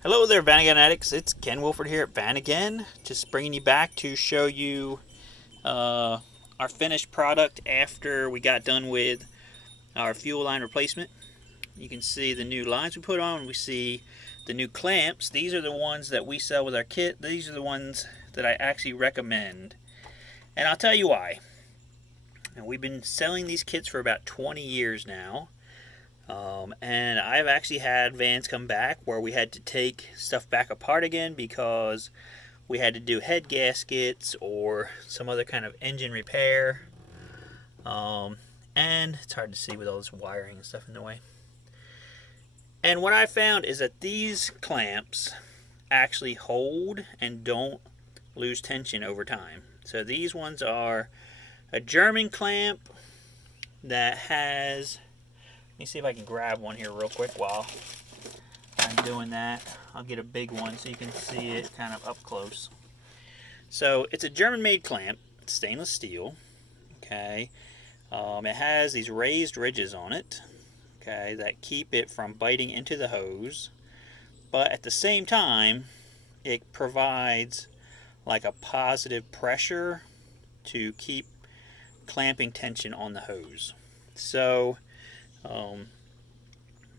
Hello there, Vanagon addicts. It's Ken Wilford here at Vanagon, just bringing you back to show you uh, our finished product after we got done with our fuel line replacement. You can see the new lines we put on. We see the new clamps. These are the ones that we sell with our kit. These are the ones that I actually recommend, and I'll tell you why. And we've been selling these kits for about 20 years now. And I've actually had vans come back where we had to take stuff back apart again because we had to do head gaskets or some other kind of engine repair. And it's hard to see with all this wiring and stuff in the way. And what I found is that these clamps actually hold and don't lose tension over time. So these ones are a German clamp that has. Let me see if I can grab one here real quick while I'm doing that. I'll get a big one so you can see it kind of up close. So it's a German-made clamp. It's stainless steel. Okay. It has these raised ridges on it. Okay, that keep it from biting into the hose. But at the same time, it provides like a positive pressure to keep clamping tension on the hose. So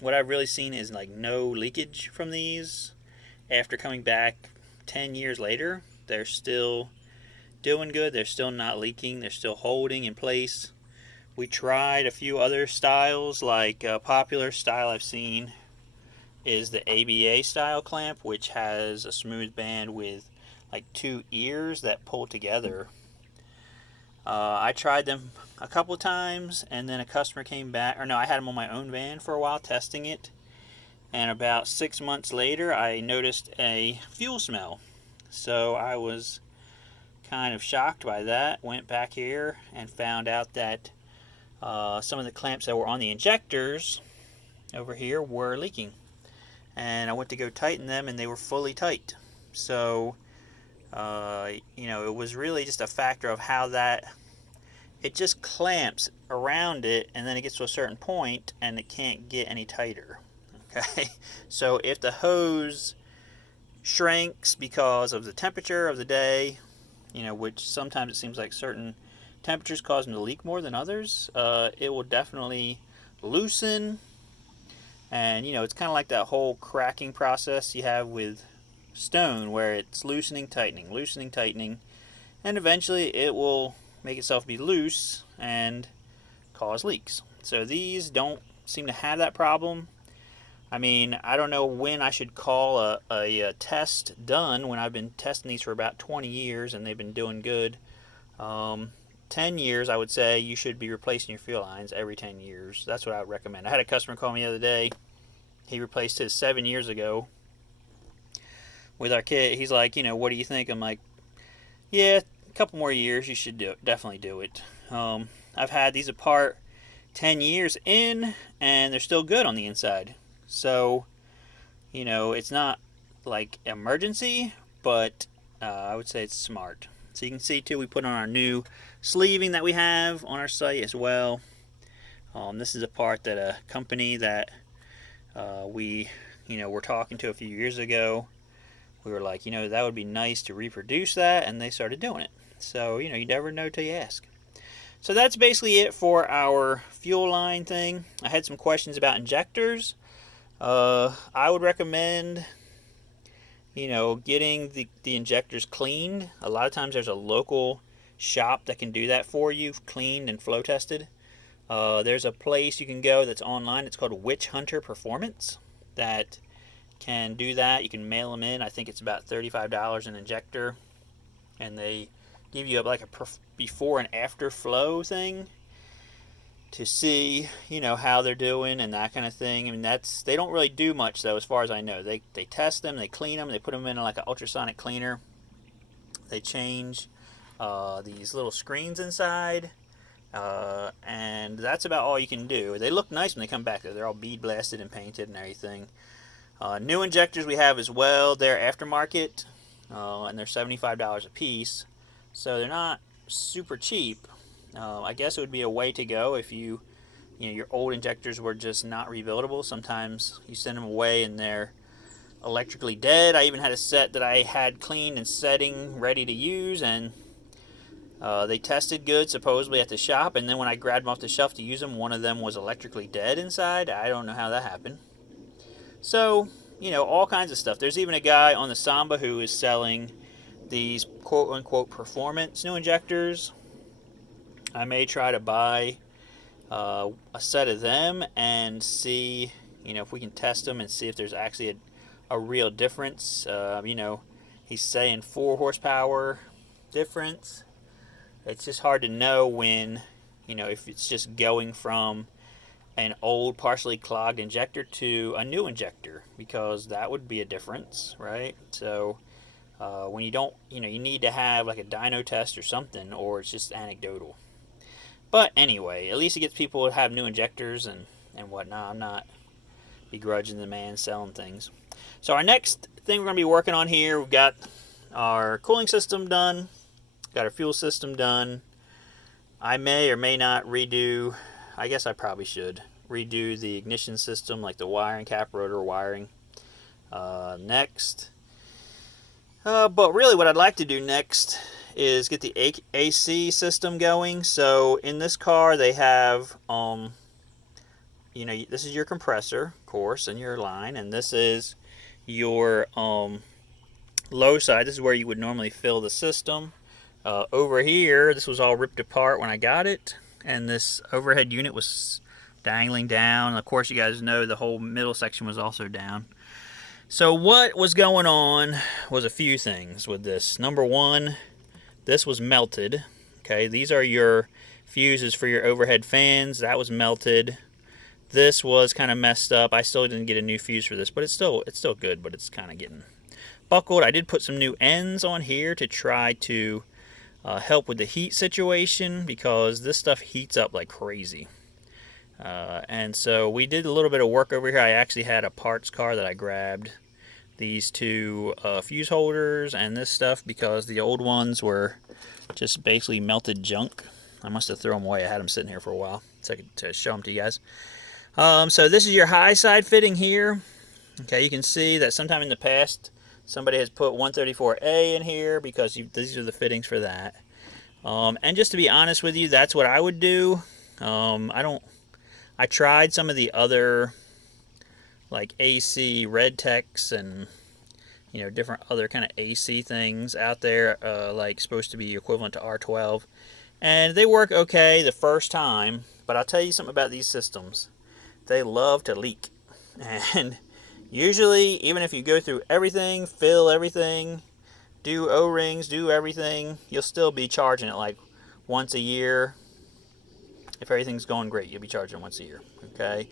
what I've really seen is like no leakage from these. After coming back 10 years later, they're still doing good. They're still not leaking. They're still holding in place. We tried a few other styles, like a popular style I've seen is the ABA style clamp, which has a smooth band with like two ears that pull together. I tried them a couple of times, and then a customer came back, or no, I had them on my own van for a while testing it, and about 6 months later I noticed a fuel smell. So I was kind of shocked by that. Went back here and found out that some of the clamps that were on the injectors over here were leaking, and I went to go tighten them and they were fully tight. So it was really just a factor of how that it just clamps around it, and then it gets to a certain point and it can't get any tighter. Okay, so if the hose shrinks because of the temperature of the day, which sometimes it seems like certain temperatures cause them to leak more than others, it will definitely loosen. And it's kind of like that whole cracking process you have with stone, where it's loosening, tightening, and eventually it will make itself be loose and cause leaks. So these don't seem to have that problem. I mean, I don't know when I should call a test done when I've been testing these for about 20 years and they've been doing good. 10 years, I would say you should be replacing your fuel lines every 10 years. That's what I would recommend. I had a customer call me the other day. He replaced his 7 years ago with our kit. He's like, what do you think? I'm like, yeah, a couple more years, you should definitely do it. I've had these apart 10 years in, and they're still good on the inside. So, it's not like emergency, but I would say it's smart. So you can see too, we put on our new sleeving that we have on our site as well. This is a part that a company that we were talking to a few years ago. We were like, that would be nice to reproduce that, and they started doing it. So, you never know till you ask. So that's basically it for our fuel line thing. I had some questions about injectors. I would recommend, getting the injectors cleaned. A lot of times there's a local shop that can do that for you, cleaned and flow tested. There's a place you can go that's online. It's called Witch Hunter Performance that can do that. You can mail them in. I think it's about $35 an injector, and they give you like a before and after flow thing to see how they're doing and that kind of thing. I mean, they don't really do much though, as far as I know. They test them, they clean them, they put them in like an ultrasonic cleaner. They change these little screens inside, and that's about all you can do. They look nice when they come back. They're all bead blasted and painted and everything. New injectors we have as well. They're aftermarket, and they're $75 a piece, so they're not super cheap. I guess it would be a way to go if your old injectors were just not rebuildable. Sometimes you send them away and they're electrically dead. I even had a set that I had cleaned and setting ready to use, and they tested good supposedly at the shop, and then when I grabbed them off the shelf to use them, one of them was electrically dead inside. I don't know how that happened. So, all kinds of stuff. There's even a guy on the Samba who is selling these quote-unquote performance new injectors. I may try to buy a set of them and see, if we can test them and see if there's actually a real difference. He's saying 4 horsepower difference. It's just hard to know when, if it's just going from an old partially clogged injector to a new injector, because that would be a difference, right? So when you don't, you need to have like a dyno test or something, or it's just anecdotal. But anyway, at least it gets people to have new injectors and whatnot. I'm not begrudging the man selling things. So our next thing we're going to be working on here, we've got our cooling system done, got our fuel system done. I may or may not redo, I guess I probably should, redo the ignition system, like the wiring, cap rotor wiring, next. But really what I'd like to do next is get the AC system going. So in this car they have, this is your compressor, of course, and your line, and this is your low side. This is where you would normally fill the system. Over here, this was all ripped apart when I got it, and this overhead unit was dangling down. And of course, you guys know the whole middle section was also down. So what was going on was a few things with this. Number one, this was melted. Okay, these are your fuses for your overhead fans. That was melted. This was kind of messed up. I still didn't get a new fuse for this, but it's still good, but it's kind of getting buckled. I did put some new ends on here to try to help with the heat situation, because this stuff heats up like crazy. And so we did a little bit of work over here. I actually had a parts car that I grabbed these two fuse holders and this stuff, because the old ones were just basically melted junk. I must have thrown them away. I had them sitting here for a while to show them to you guys. So this is your high side fitting here. Okay, you can see that sometime in the past somebody has put 134A in here, because these are the fittings for that. And just to be honest with you, that's what I would do. I tried some of the other like AC Red Techs and different other kind of AC things out there, like supposed to be equivalent to R12, and they work okay the first time. But I'll tell you something about these systems. They love to leak, and usually, even if you go through everything, fill everything, do O-rings, do everything, you'll still be charging it like once a year. If everything's going great, you'll be charging once a year. Okay,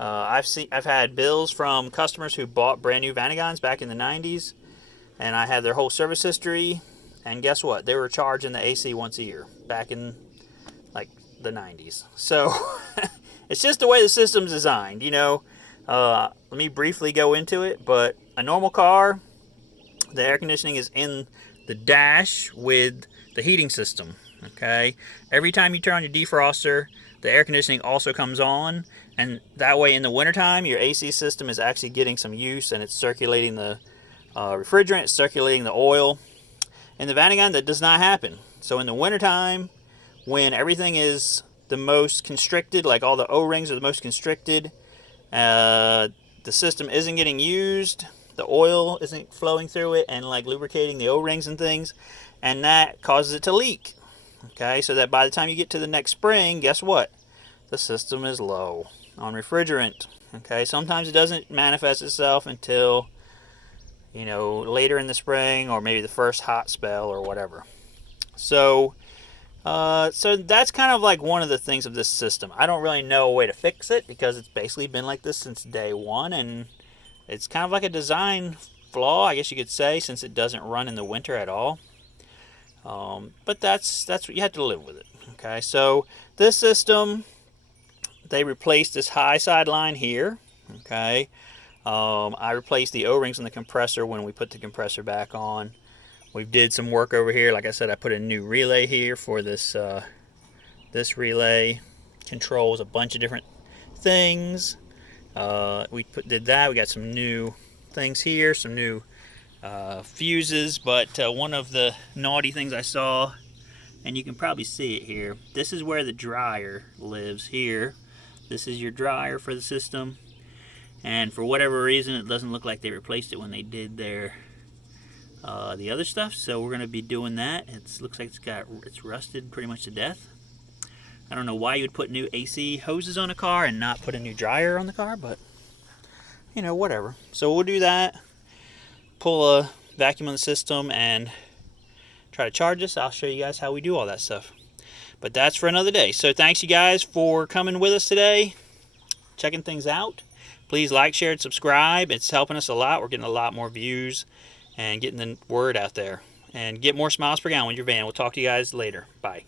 I've had bills from customers who bought brand new Vanagons back in the 90s, and I had their whole service history. And guess what? They were charging the AC once a year back in like the 90s. So it's just the way the system's designed. Let me briefly go into it. But a normal car, the air conditioning is in the dash with the heating system. Okay, every time you turn on your defroster, the air conditioning also comes on, and that way in the wintertime your AC system is actually getting some use, and it's circulating the refrigerant, it's circulating the oil. In the Vanagon, that does not happen. So in the wintertime, when everything is the most constricted, like all the O-rings are the most constricted, the system isn't getting used, the oil isn't flowing through it and like lubricating the O-rings and things, and that causes it to leak. Okay, so that by the time you get to the next spring, guess what? The system is low on refrigerant. Okay, sometimes it doesn't manifest itself until, later in the spring, or maybe the first hot spell or whatever. So that's kind of like one of the things of this system. I don't really know a way to fix it, because it's basically been like this since day one, and it's kind of like a design flaw, I guess you could say, since it doesn't run in the winter at all. But that's what you have to live with it. Okay, so this system, they replaced this high side line here. Okay, I replaced the O-rings on the compressor when we put the compressor back on. We did some work over here. Like I said, I put a new relay here for this. This relay controls a bunch of different things. We did that. We got some new things here, some new fuses, but one of the naughty things I saw, and you can probably see it here, this is where the dryer lives here. This is your dryer for the system, and for whatever reason it doesn't look like they replaced it when they did their the other stuff, so we're going to be doing that. It looks like it's rusted pretty much to death. I don't know why you would put new AC hoses on a car and not put a new dryer on the car, but you know, whatever. So we'll do that, pull a vacuum on the system and try to charge this. I'll show you guys how we do all that stuff. But that's for another day. So thanks you guys for coming with us today, checking things out. Please like, share, and subscribe. It's helping us a lot. We're getting a lot more views and getting the word out there. And get more smiles per gallon with your van. We'll talk to you guys later. Bye.